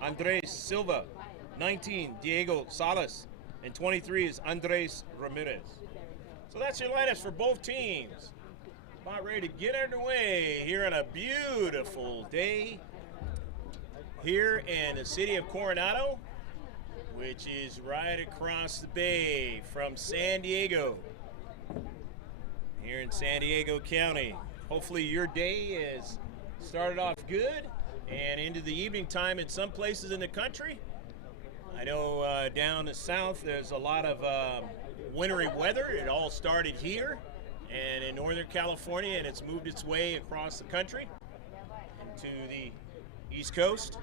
Andres Silva. 19, Diego Salas. And 23 is Andres Ramirez. So that's your lineups for both teams. About ready to get underway here on a beautiful day here in the city of Coronado, which is right across the bay from San Diego. Here in San Diego County. Hopefully your day has started off good and into the evening time in some places in the country. I know down the south there's a lot of wintry weather. It all started here and in Northern California, and it's moved its way across the country into the East Coast.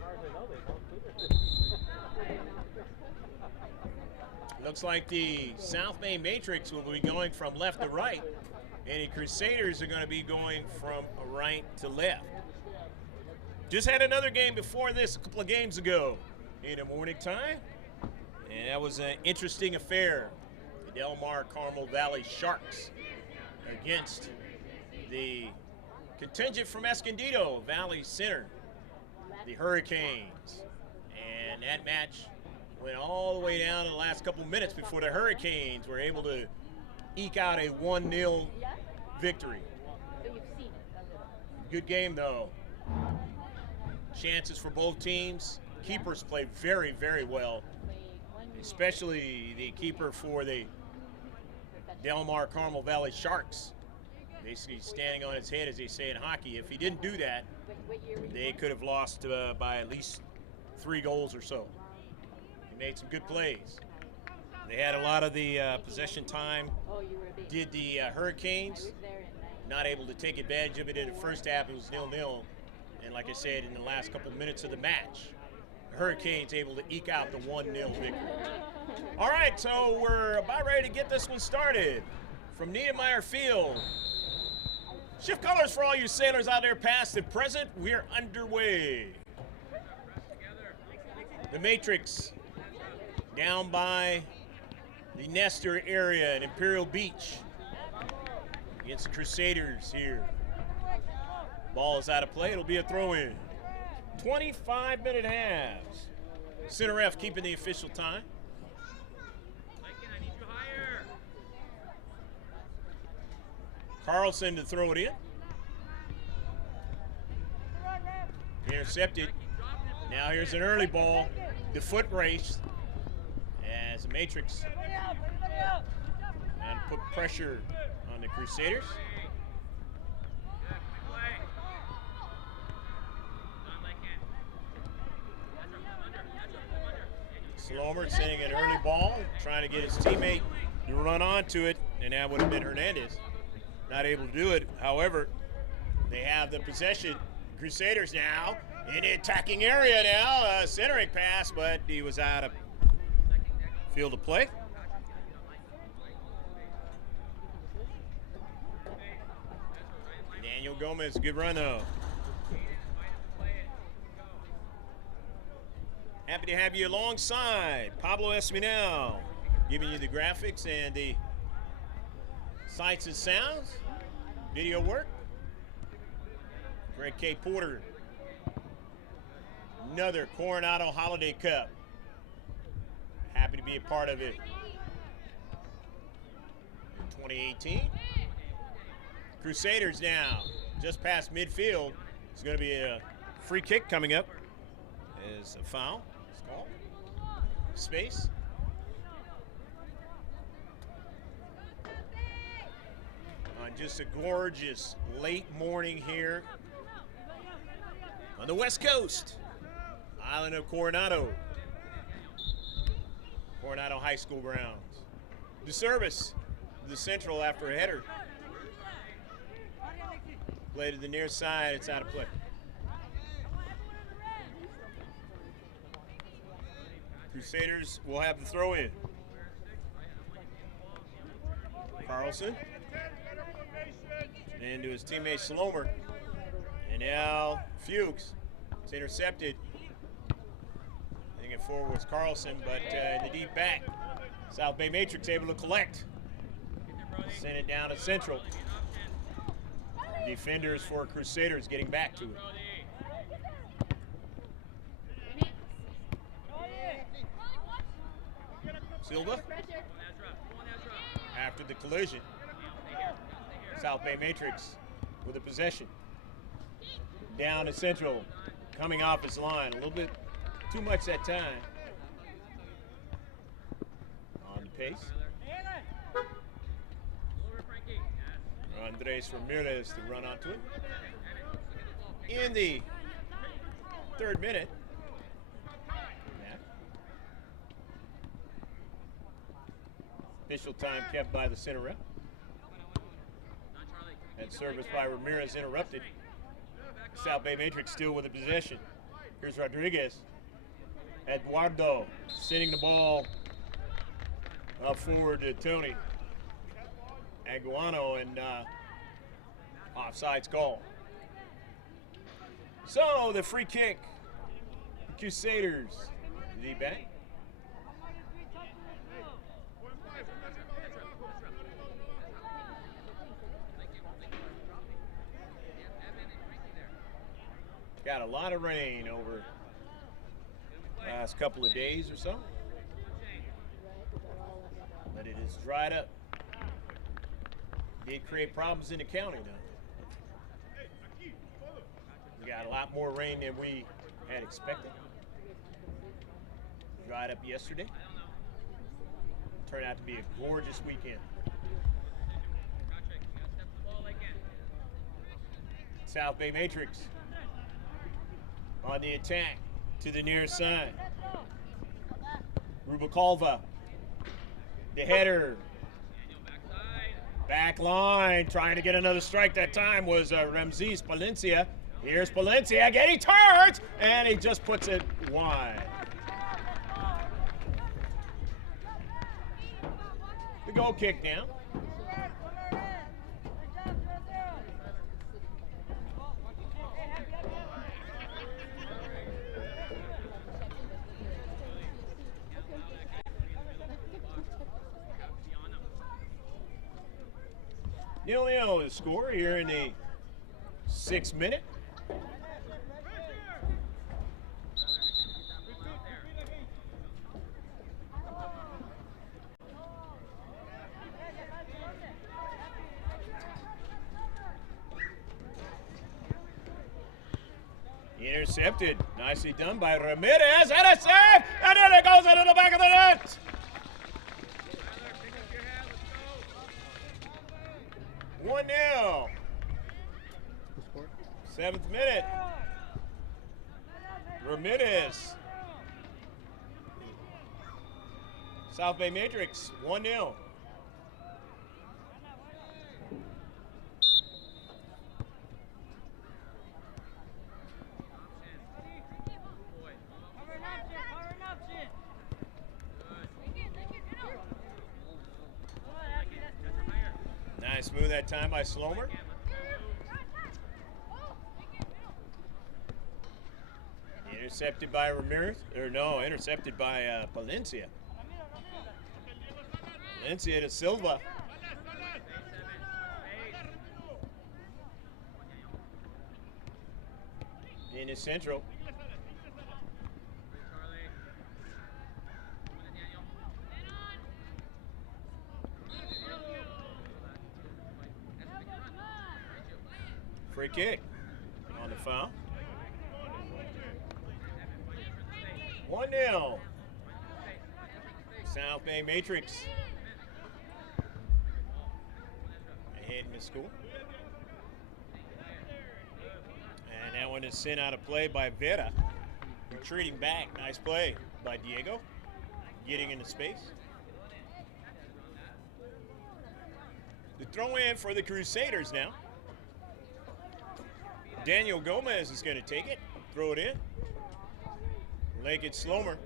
Looks like the South Bay Matrix will be going from left to right, and the Crusaders are going to be going from right to left. Just had another game before this a couple of games ago in the morning time, and that was an interesting affair. The Del Mar Carmel Valley Sharks against the contingent from Escondido Valley Center, the Hurricanes. And that match went all the way down to the last couple minutes before the Hurricanes were able to eke out a 1-0 victory. Good game, though. Chances for both teams. Keepers played very, very well, especially the keeper for the Del Mar Carmel Valley Sharks. Basically standing on his head, as they say in hockey. If he didn't do that, they could have lost by at least 3 goals or so. He made some good plays. They had a lot of the possession time. Did the Hurricanes. Not able to take advantage of it in the first half. It was 0-0. And like I said, in the last couple minutes of the match, the Hurricanes able to eke out the 1-0 victory. All right, so we're about ready to get this one started from Niedermeyer Field. Shift colors for all you sailors out there, past and present. We're underway. The Matrix down by the Nestor area in Imperial Beach against the Crusaders here. Ball is out of play. It'll be a throw-in. 25-minute halves. Center ref keeping the official time. Carlson to throw it in. Intercepted. Now here's an early ball. The foot race as the Matrix and put pressure on the Crusaders. Slomer sending an early ball, trying to get his teammate to run onto it, and that would have been Hernandez. Not able to do it. However, they have the possession. Crusaders now in the attacking area now. Centering pass, but he was out of field of play. Daniel Gomez, good run though. Happy to have you alongside Pablo Espinal, giving you the graphics and the sights and sounds, video work. Greg K. Porter, another Coronado Holiday Cup. Happy to be a part of it. 2018. Crusaders now, just past midfield. It's going to be a free kick coming up. Is a foul. It's called. Space. Just a gorgeous late morning here on the West Coast, island of Coronado. Coronado High School grounds. The service, the central after a header. Play to the near side, it's out of play. Crusaders will have the throw in. Carlson. Into his teammate Slomer. And now Fuchs. It's intercepted. Thinking it forward was Carlson, but the deep back. South Bay Matrix able to collect. Send it down to Central. Defenders for Crusaders getting back to it. Silva. After the collision, South Bay Matrix with a possession. Down to Central, coming off his line. A little bit too much that time. On the pace. Andres Ramirez to run onto it. In the 3rd minute. Official time kept by the center rep. And service by Ramirez interrupted. South Bay Matrix still with the possession. Here's Rodriguez. Eduardo sending the ball up forward to Tony Aguano, and offside's call. So the free kick, Crusaders, the back. Got a lot of rain over the last couple of days or so, but it has dried up. Did create problems in the county now. We got a lot more rain than we had expected. Dried up yesterday. Turned out to be a gorgeous weekend. South Bay Matrix on the attack to the near side. Rubicalva, the header. Back line, trying to get another strike. That time was Ramses Palencia. Here's Palencia again, he turns, and he just puts it wide. The goal kick now. Nil-nil is the score here in the 6th minute. Intercepted. Nicely done by Ramirez. And a save! And then it goes into the back of the net! 1-0. 7th minute. Ramirez. South Bay Matrix, 1-0. Nice move that time by Slomer. Intercepted by Ramirez, or no, intercepted by Palencia. Palencia to Silva. Into Central. Free kick on the foul. 1-0. South Bay Matrix ahead in the score. And that one is sent out of play by Vera. Retreating back. Nice play by Diego. Getting into space. The throw in for the Crusaders now. Daniel Gomez is going to take it, throw it in. Leg it Slomer.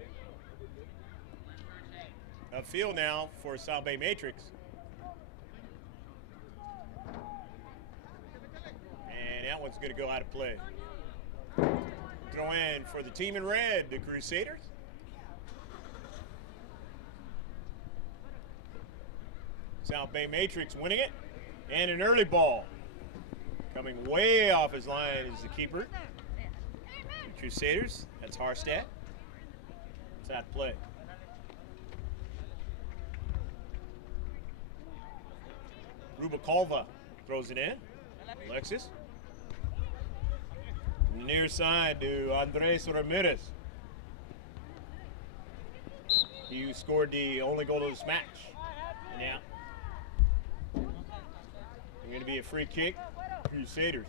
Upfield now for South Bay Matrix. And that one's going to go out of play. Throw in for the team in red, the Crusaders. South Bay Matrix winning it. And an early ball. Coming way off his line is the keeper. Crusaders, that's Harstad. It's out of play. Rubalcava throws it in. Alexis. Near side to Andres Ramirez. He who scored the only goal of this match. Now, it's going to be a free kick, Crusaders.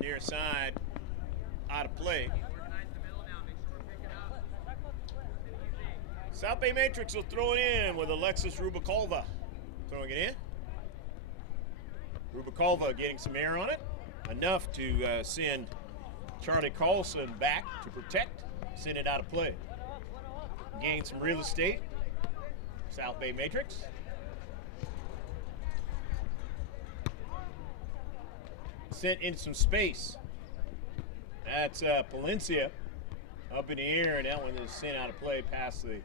Near side, out of play. South Bay Matrix will throw it in with Alexis Rubalcava throwing it in. Rubalcava getting some air on it, enough to send Charlie Carlson back to protect, send it out of play. Gain some real estate, South Bay Matrix. Sent in some space. That's Palencia up in the air, and that one is sent out of play past the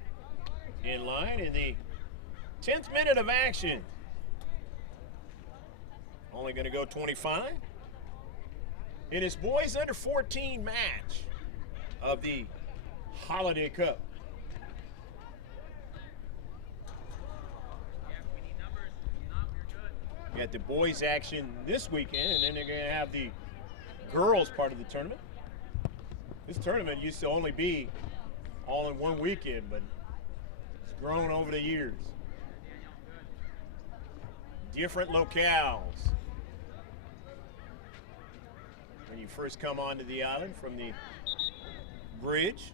in line in the 10th minute of action. Only going to go 25. In his boys under 14 match of the Holiday Cup. Got the boys action this weekend, and then they're going to have the girls part of the tournament. This tournament used to only be all in one weekend, but it's grown over the years. Different locales. When you first come onto the island from the bridge,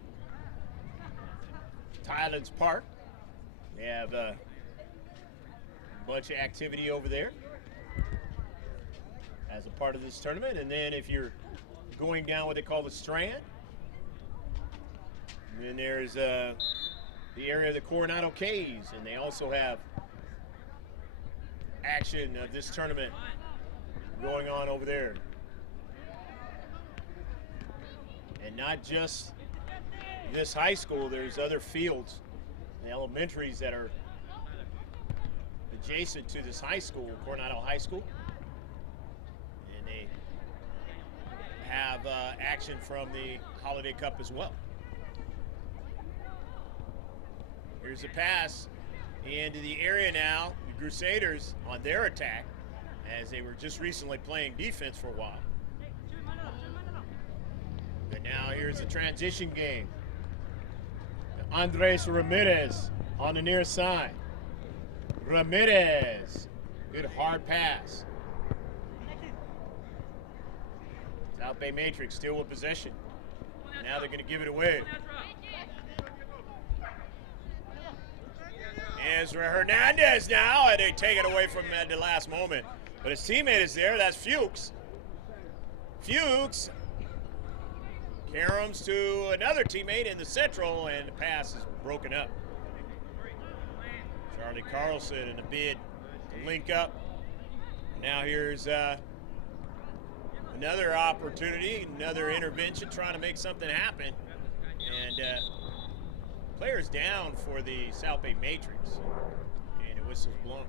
Tyland's Park, they have a bunch of activity over there as a part of this tournament. And then if you're going down what they call the Strand, and then there's the area of the Coronado Caves, and they also have action of this tournament going on over there. And not just this high school, there's other fields and elementaries that are adjacent to this high school, Coronado High School. And they have action from the Holiday Cup as well. Here's a pass into the area now. The Crusaders on their attack, as they were just recently playing defense for a while. But now here's a transition game. Andres Ramirez on the near side. Ramirez, good hard pass. South Bay Matrix still with possession. Now they're going to give it away. Ezra Hernandez now, and they take it away from him at the last moment. But his teammate is there, that's Fuchs. Fuchs caroms to another teammate in the central, and the pass is broken up. Charlie Carlson in a bid to link up. Now here's another opportunity, another intervention, trying to make something happen. And players down for the South Bay Matrix, and a whistle's blown.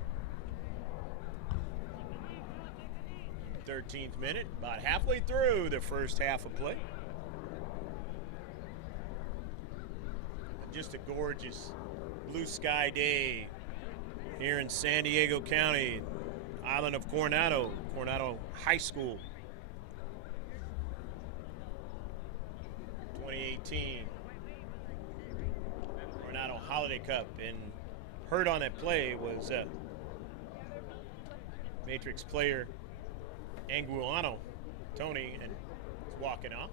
13th minute, about halfway through the first half of play. Just a gorgeous blue sky day here in San Diego County, island of Coronado, Coronado High School. 2018 Coronado Holiday Cup, and heard on that play was Matrix player Anguiano, Tony, and he's walking off.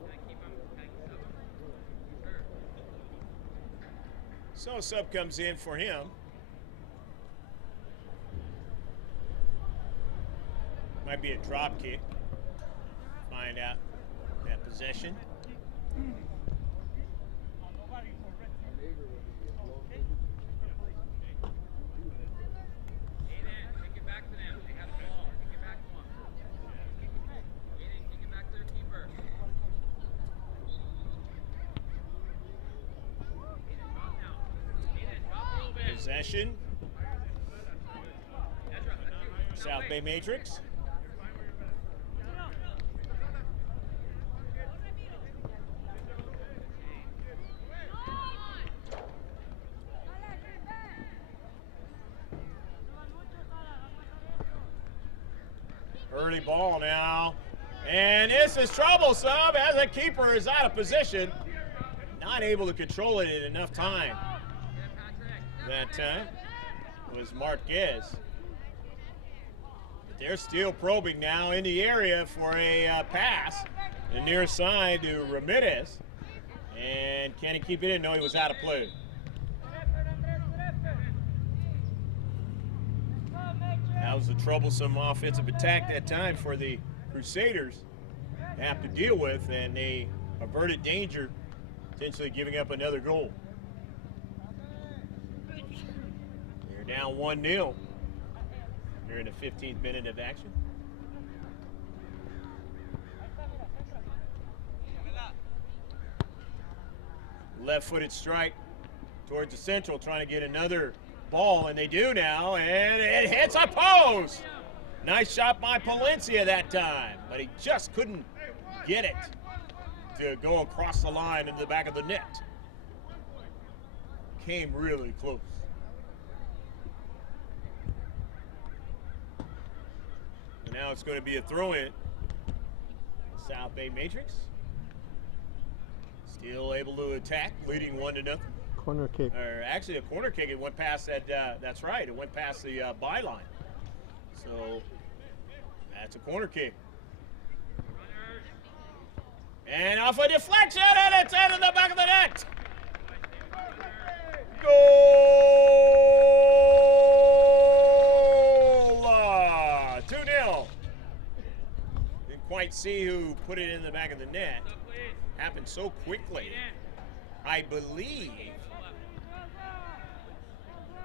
So a sub comes in for him. Might be a drop kick. Find out that possession. Possession. South Bay Matrix. Early ball now. And this is troublesome as the keeper is out of position. Not able to control it in enough time. That time was Marquez. But they're still probing now in the area for a pass. The near side to Ramirez. And can he keep it in? No, he was out of play. That was a troublesome offensive attack that time for the Crusaders to have to deal with, and they averted danger, potentially giving up another goal. They're down 1-0 here in the 15th minute of action. Left-footed strike towards the central, trying to get another ball, and they do now, and it hits a post. Nice shot by Palencia that time, but he just couldn't get it to go across the line into the back of the net. Came really close. And now it's going to be a throw-in. South Bay Matrix still able to attack, leading 1-0. Corner kick. Or actually a corner kick. It went past that. That's right. It went past the byline. So that's a corner kick. And off a deflection, and it's out of the back of the net. Goal! 2-0. Didn't quite see who put it in the back of the net. Happened so quickly. I believe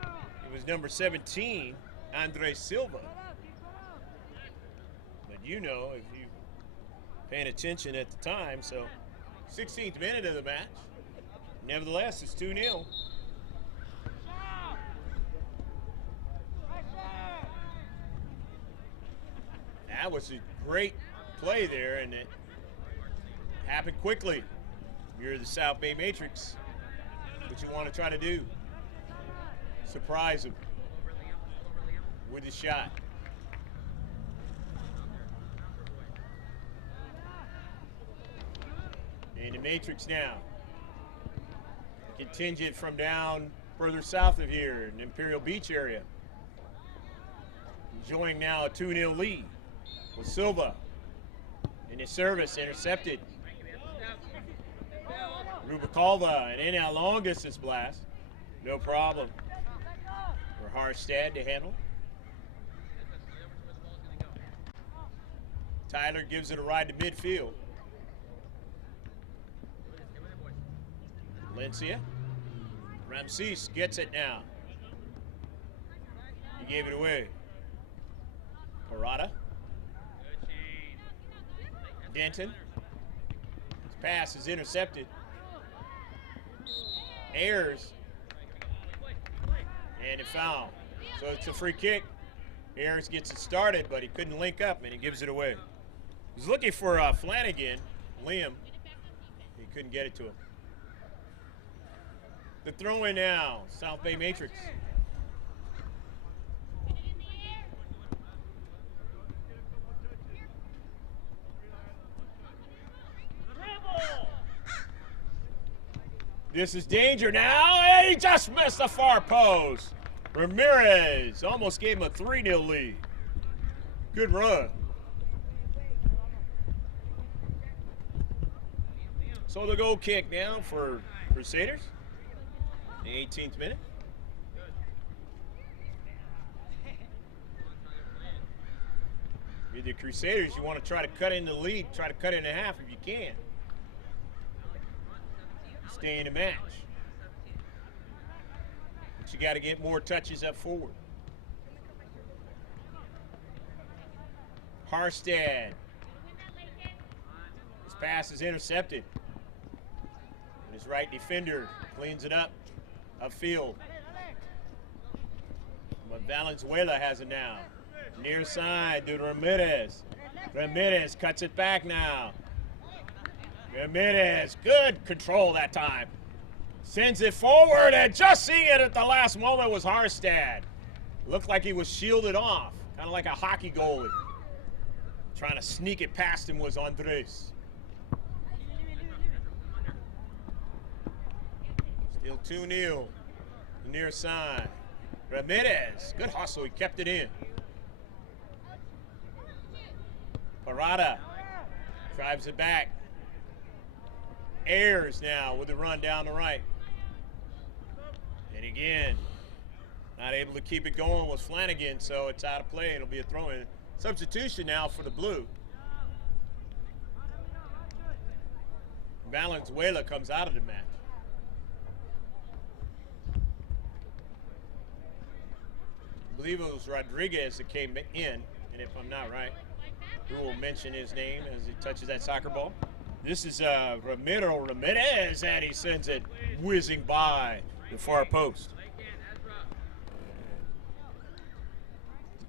it was number 17, Andre Silva. But you know, if you paying attention at the time, so 16th minute of the match. Nevertheless, it's 2-0. That was a great play there, and it happened quickly. You're the South Bay Matrix. What you want to try to do? Surprise them with a shot. And the Matrix now. Contingent from down further south of here in the Imperial Beach area. Enjoying now a 2-0 lead with Silva. In his service, intercepted. Rubalcaba, and in a long distance blast. No problem for Harstad to handle. Tyler gives it a ride to midfield. Valencia. Ramses gets it now. He gave it away. Parada. Denton. His pass is intercepted. Ayers. And a foul. So it's a free kick. Ayers gets it started, but he couldn't link up, and he gives it away. He was looking for Flanagan, Liam. He couldn't get it to him. The throw-in now, South Bay Matrix. This is danger now, and he just missed the far post. Ramirez almost gave him a 3-0 lead. Good run. So the goal kick now for Crusaders. The 18th minute. You're the Crusaders, you want to try to cut in the lead, try to cut it in half if you can. Stay in the match. But you got to get more touches up forward. Harstad. His pass is intercepted. And his right defender cleans it up upfield. But Valenzuela has it now. Near side to Ramirez. Ramirez cuts it back now. Ramirez, good control that time. Sends it forward, and just seeing it at the last moment was Harstad. Looked like he was shielded off, kind of like a hockey goalie. Trying to sneak it past him was Andres. Still 2-0. Near side. Ramirez. Good hustle. He kept it in. Parada drives it back. Ayers now with the run down the right. And again, not able to keep it going was Flanagan, so it's out of play. It'll be a throw-in. Substitution now for the blue. Valenzuela comes out of the match. I believe it was Rodriguez that came in, and if I'm not right, who will mention his name as he touches that soccer ball. This is Ramiro Ramirez, and he sends it whizzing by the far post.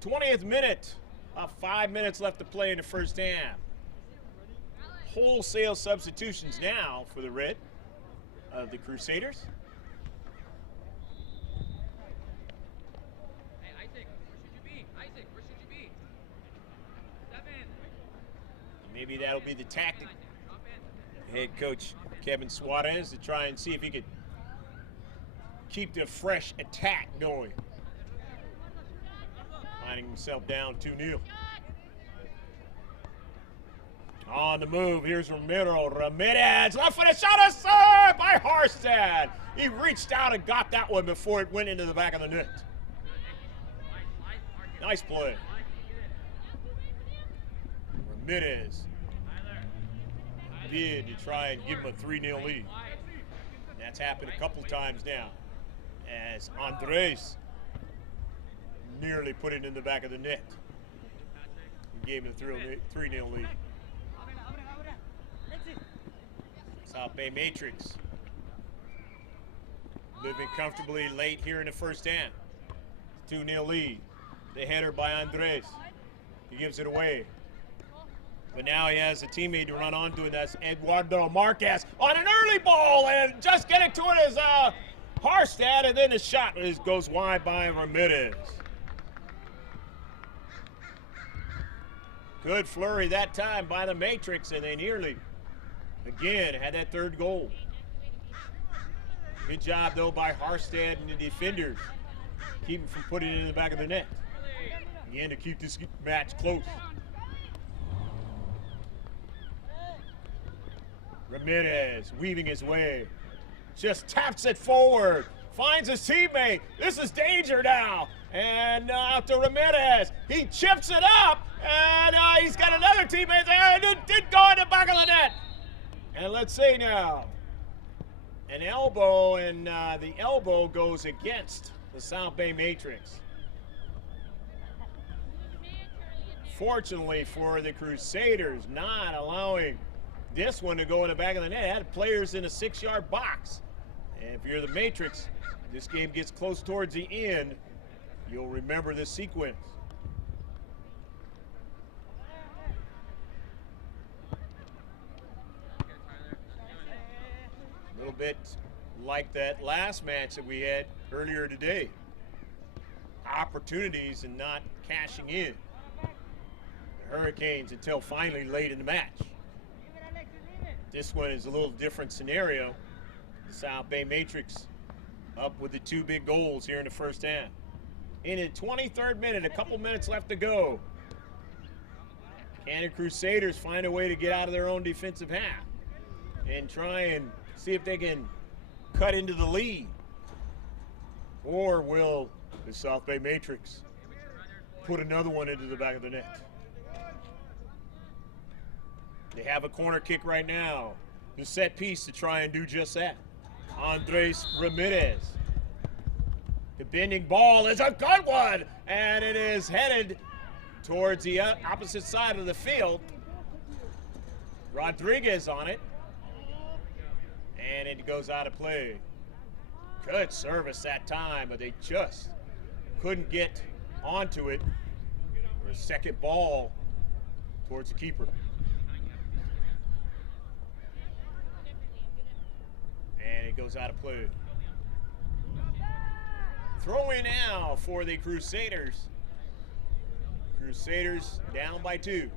20th minute, about 5 minutes left to play in the first half. Wholesale substitutions now for the red of the Crusaders. Hey, Isaac, where should you be? Isaac, where should you be? 7. Maybe that'll be the tactic. Head coach Kevin Suarez to try and see if he could keep the fresh attack going. Finding himself down 2-0. On the move, here's Ramiro Ramirez. Left-footed shot, a serve by Harstad. He reached out and got that one before it went into the back of the net. Nice play. Ramirez did to try and give him a 3-0 lead. That's happened a couple times now, as Andres nearly put it in the back of the net. He gave him a 3-0 lead. South Bay Matrix living comfortably late here in the first half. 2-0 lead. The header by Andres. He gives it away. But now he has a teammate to run onto it. That's Eduardo Marquez on an early ball, and just getting to it is Harstad, and then the shot goes wide by Ramirez. Good flurry that time by the Matrix, and they nearly, again, had that third goal. Good job, though, by Harstad and the defenders. Keep him from putting it in the back of the net. Again, to keep this match close. Ramirez weaving his way. Just taps it forward. Finds his teammate. This is danger now. And out to Ramirez. He chips it up. And he's got another teammate there. And it did go in the back of the net. And let's see now. An elbow, and the elbow goes against the South Bay Matrix. Fortunately for the Crusaders, not allowing this one to go in the back of the net. It had players in a 6-yard box. And if you're the Matrix, this game gets close towards the end, you'll remember this sequence. A little bit like that last match that we had earlier today. Opportunities and not cashing in. The Hurricanes until finally late in the match. This one is a little different scenario. The South Bay Matrix up with the 2 big goals here in the first half. In the 23rd minute, a couple minutes left to go. Can the Crusaders find a way to get out of their own defensive half and try and see if they can cut into the lead? Or will the South Bay Matrix put another one into the back of the net? They have a corner kick right now. The set piece to try and do just that. Andres Ramirez. The bending ball is a good one, and it is headed towards the opposite side of the field. Rodriguez on it, and it goes out of play. Good service that time, but they just couldn't get onto it for a second ball towards the keeper. And it goes out of play. Throw in now for the Crusaders. Crusaders down by 2.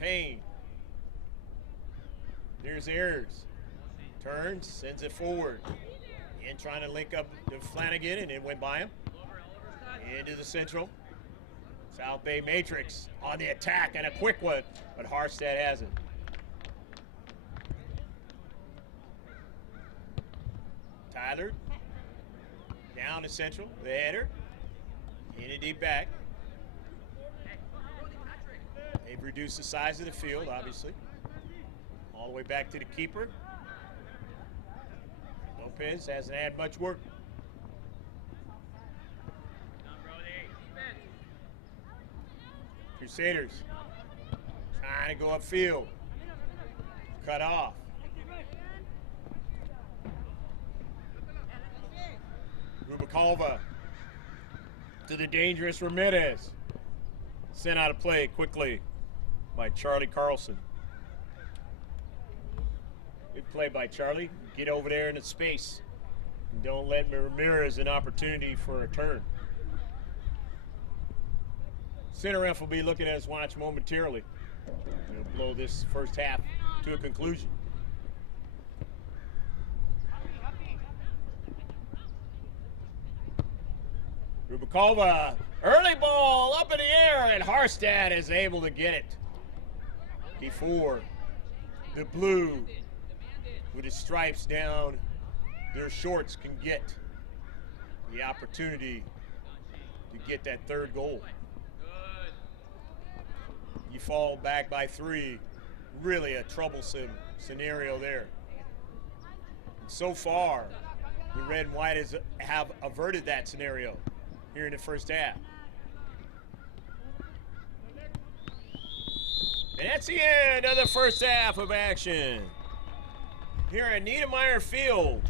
Payne. There's Ayers. Turns, sends it forward. And trying to link up to Flanagan, and it went by him. Into the central. South Bay Matrix on the attack, and a quick one, but Harstad has it. Tyler down to central, the header, in a deep back. They've reduced the size of the field, obviously. All the way back to the keeper. Lopez hasn't had much work. Crusaders trying to go upfield. Cut off. Rubalcaba to the dangerous Ramirez. Sent out of play quickly by Charlie Carlson. Good play by Charlie. Get over there in the space. And don't let Ramirez an opportunity for a turn. Center ref will be looking at his watch momentarily. He'll blow this first half to a conclusion. Rubalcaba, early ball up in the air, and Harstad is able to get it before the blue with his stripes down their shorts can get the opportunity to get that third goal. You fall back by 3, really a troublesome scenario there. And so far, the red and white have averted that scenario here in the first half. And that's the end of the first half of action here at Niedermeyer Field,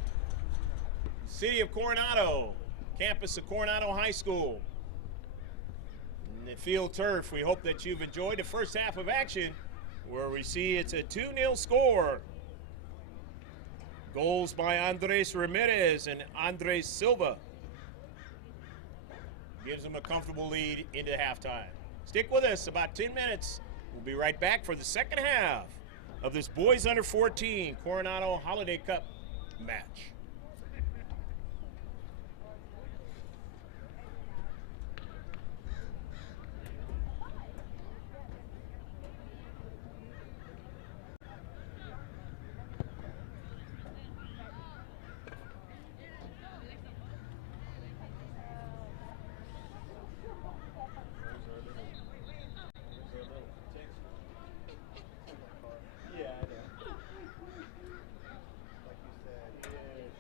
city of Coronado, campus of Coronado High School. And the field turf, we hope that you've enjoyed the first half of action, where we see it's a 2-0 score. Goals by Andres Ramirez and Andres Silva. Gives them a comfortable lead into halftime. Stick with us, about 10 minutes. We'll be right back for the second half of this Boys Under 14 Coronado Holiday Cup match. Yeah, I know. Like you said, yeah.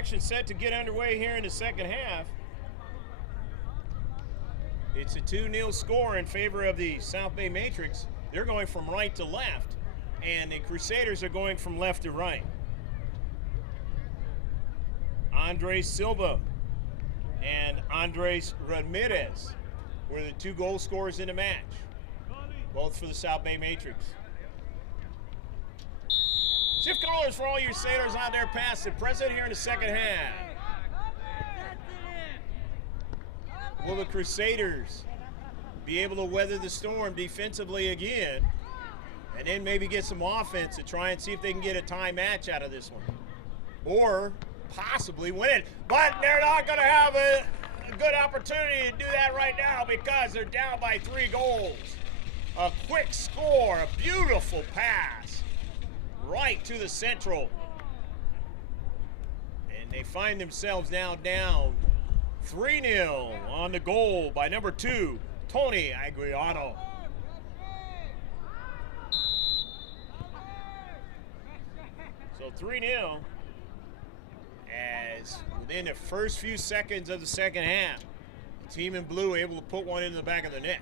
action set to get underway here in the second half. It's a 2-0 score in favor of the South Bay Matrix. They're going from right to left, and the Crusaders are going from left to right. Andres Silva and Andres Ramirez were the 2 goal scorers in the match, both for the South Bay Matrix. Shift callers for all your sailors out there past the present here in the second half. Will the Crusaders be able to weather the storm defensively again and then maybe get some offense to try and see if they can get a tie match out of this one? Or possibly win it. But they're not going to have a good opportunity to do that right now because they're down by 3 goals. A quick score, a beautiful pass right to the central. And they find themselves now down 3-0 on the goal by number 2, Tony Aguiano. So 3-0 as within the first few seconds of the second half, the team in blue able to put one in the back of the net.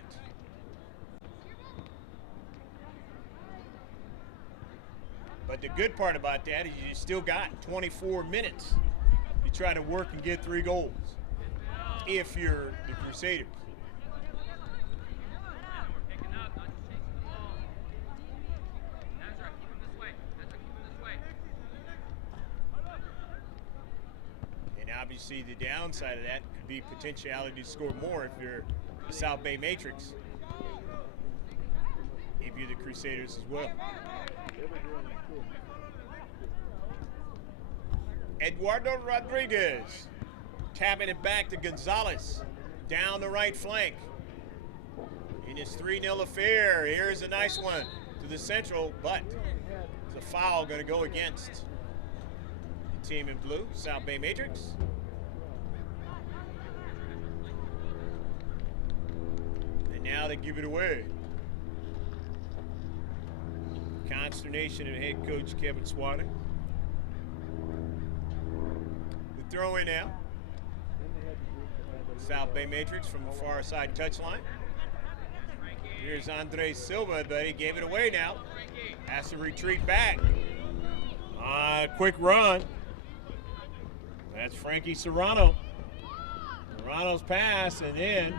But the good part about that is you still got 24 minutes to try to work and get 3 goals if you're the Crusaders. And obviously the downside of that could be potentiality to score more if you're the South Bay Matrix, if you're the Crusaders as well. Eduardo Rodriguez tapping it back to Gonzalez down the right flank in his 3-0 affair. Here's a nice one to the central, but it's a foul going to go against the team in blue, South Bay Matrix. And now they give it away. Consternation of head coach Kevin Swatter. The throw in now. South Bay Matrix from the far side touchline. Here's Andres Silva, but he gave it away now. Has to retreat back. Quick run. That's Frankie Serrano. Serrano's pass, and then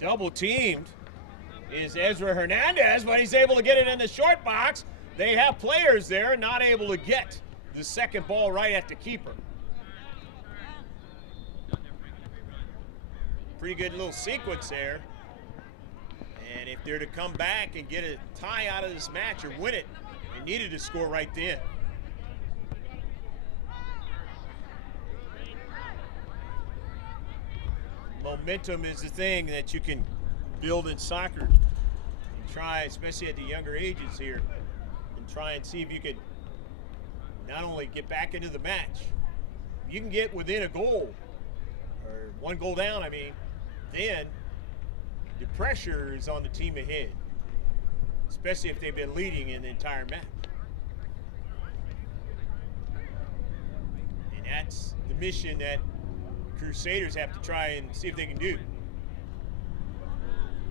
double teamed is Ezra Hernandez, but he's able to get it in the short box. They have players there not able to get the second ball right at the keeper. Pretty good little sequence there. And if they're to come back and get a tie out of this match or win it, they needed to score right then. Momentum is the thing that you can build in soccer and try, especially at the younger ages here, and try and see if you could not only get back into the match, you can get within a goal, or 1 goal down, I mean, then the pressure is on the team ahead, especially if they've been leading in the entire match. And that's the mission that the Crusaders have to try and see if they can do.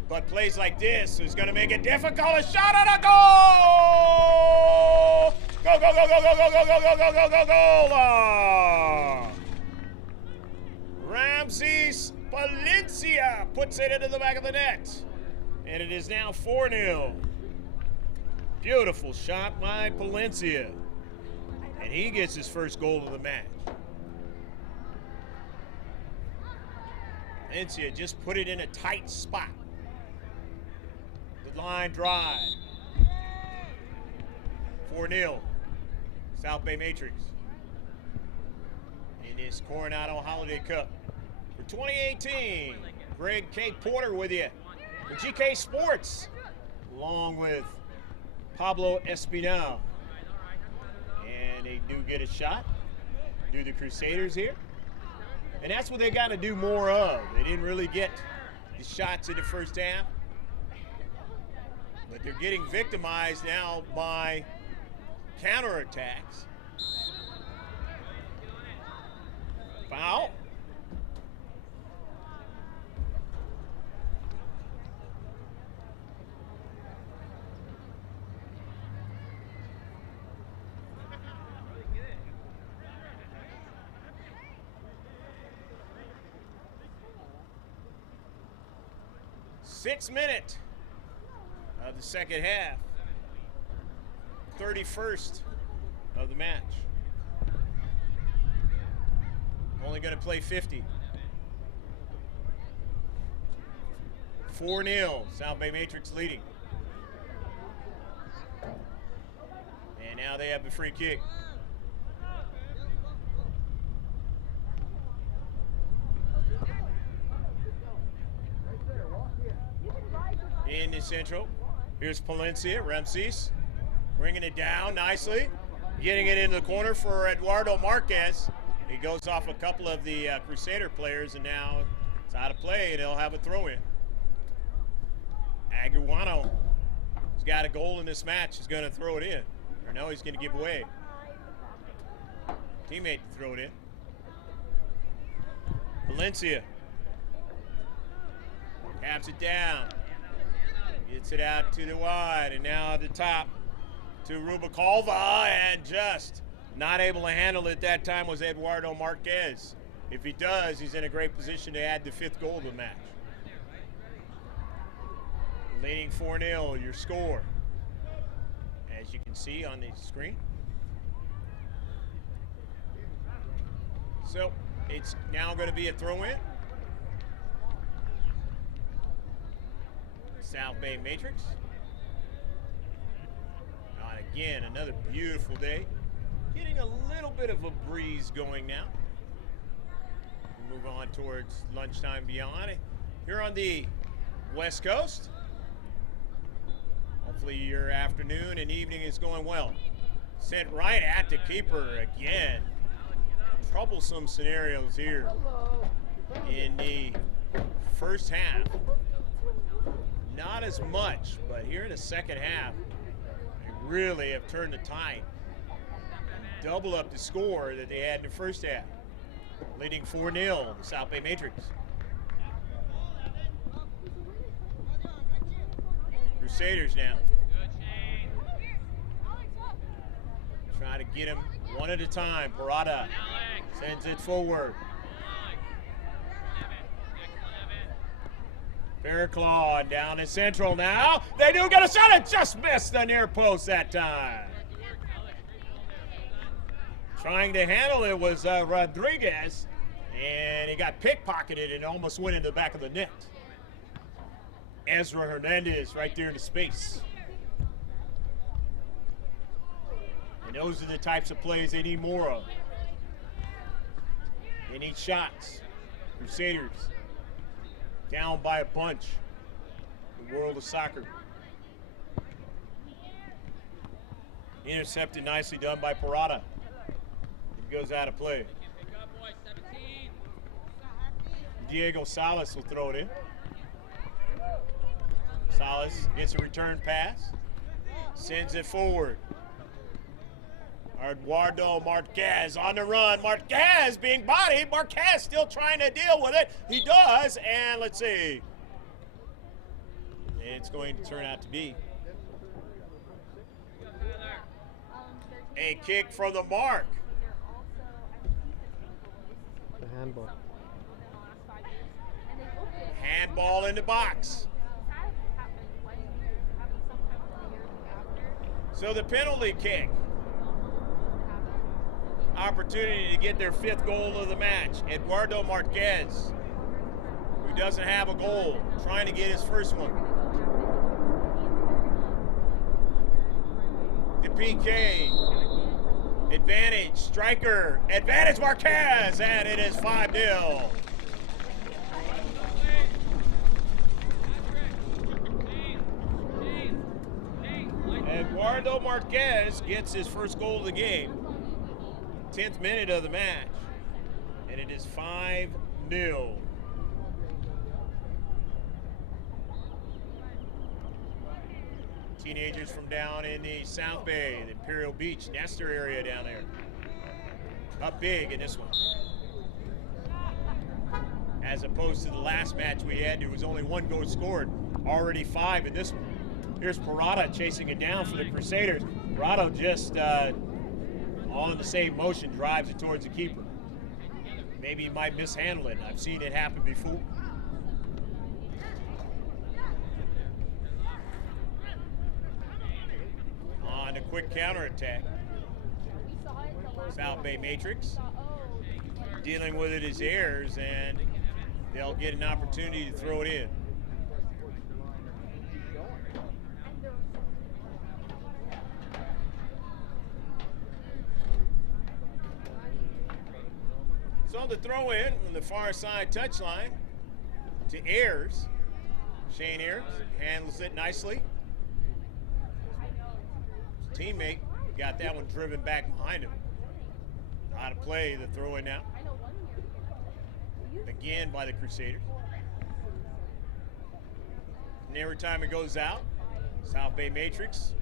But plays like this is going to make it difficult. A shot on a goal! Go, go, go, go, go, go, go, go, go, go, go, go, go! Ramses Palencia puts it into the back of the net. And it is now 4-0. Beautiful shot by Palencia. And he gets his first goal of the match. Palencia just put it in a tight spot. The line drive. 4-0. South Bay Matrix in this Coronado Holiday Cup. For 2018, Greg K. Porter with you for GK Sports, along with Pablo Espinal. And they do get a shot. Do the Crusaders here. And that's what they got to do more of. They didn't really get the shots in the first half. But they're getting victimized now by counterattacks. Foul. Sixth minute of the second half. 31st of the match. Only going to play 50. 4-0, South Bay Matrix leading. And now they have the free kick. In the central. Here's Palencia, Ramses, bringing it down nicely, getting it into the corner for Eduardo Marquez. He goes off a couple of the Crusader players, and now it's out of play, and he'll have a throw-in. Aguano, who's got a goal in this match, is going to throw it in. Or no, he's going to give away. Teammate to throw it in. Valencia taps it down. Gets it out to the wide, and now at the top to Rubalcaba, and just not able to handle it that time was Eduardo Marquez. If he does, he's in a great position to add the 5th goal of the match. Leading 4-0, your score, as you can see on the screen. So it's now going to be a throw-in. South Bay Matrix. Again, another beautiful day. Getting a little bit of a breeze going now. We move on towards lunchtime beyond. Here on the West Coast. Hopefully your afternoon and evening is going well. Sent right at the keeper again. Troublesome scenarios here in the first half. Not as much, but here in the second half, they really have turned the tide. Double up the score that they had in the first half. Leading 4-0, the South Bay Matrix. Crusaders now. Try to get him one at a time. Parada sends it forward. Fairclaw down in central now. They do get a shot. It just missed the near post that time. Trying to handle it was Rodriguez, and he got pickpocketed and almost went in the back of the net. Ezra Hernandez right there in the space. And those are the types of plays they need more of. They need shots. Crusaders down by a bunch. The world of soccer. Intercepted, nicely done by Parada. It goes out of play. Diego Salas will throw it in. Salas gets a return pass. Sends it forward. Eduardo Marquez on the run. Marquez being bodied. Marquez still trying to deal with it. He does, and let's see. It's going to turn out to be a kick from the mark. The handball. Handball in the box. So the penalty kick. Opportunity to get their 5th goal of the match. Eduardo Marquez, who doesn't have a goal, trying to get his first one. The PK. Advantage, striker. Advantage Marquez, and it is 5-0. Eduardo Marquez gets his first goal of the game. 10th minute of the match, and it is 5-0. Teenagers from down in the South Bay, the Imperial Beach, Nestor area down there. Up big in this one. as opposed to the last match we had. There was only 1 goal scored, already 5 in this one. Here's Parada chasing it down for the Crusaders. Parada just all in the same motion drives it towards the keeper. Maybe he might mishandle it. I've seen it happen before. On a quick counterattack. South Bay Matrix dealing with it as Ayers, and they'll get an opportunity to throw it in. So the throw in on the far side touchline to Ayers. Shane Ayers handles it nicely. His teammate got that one driven back behind him. Out of play, the throw in now. Again by the Crusaders. And every time it goes out, South Bay Matrix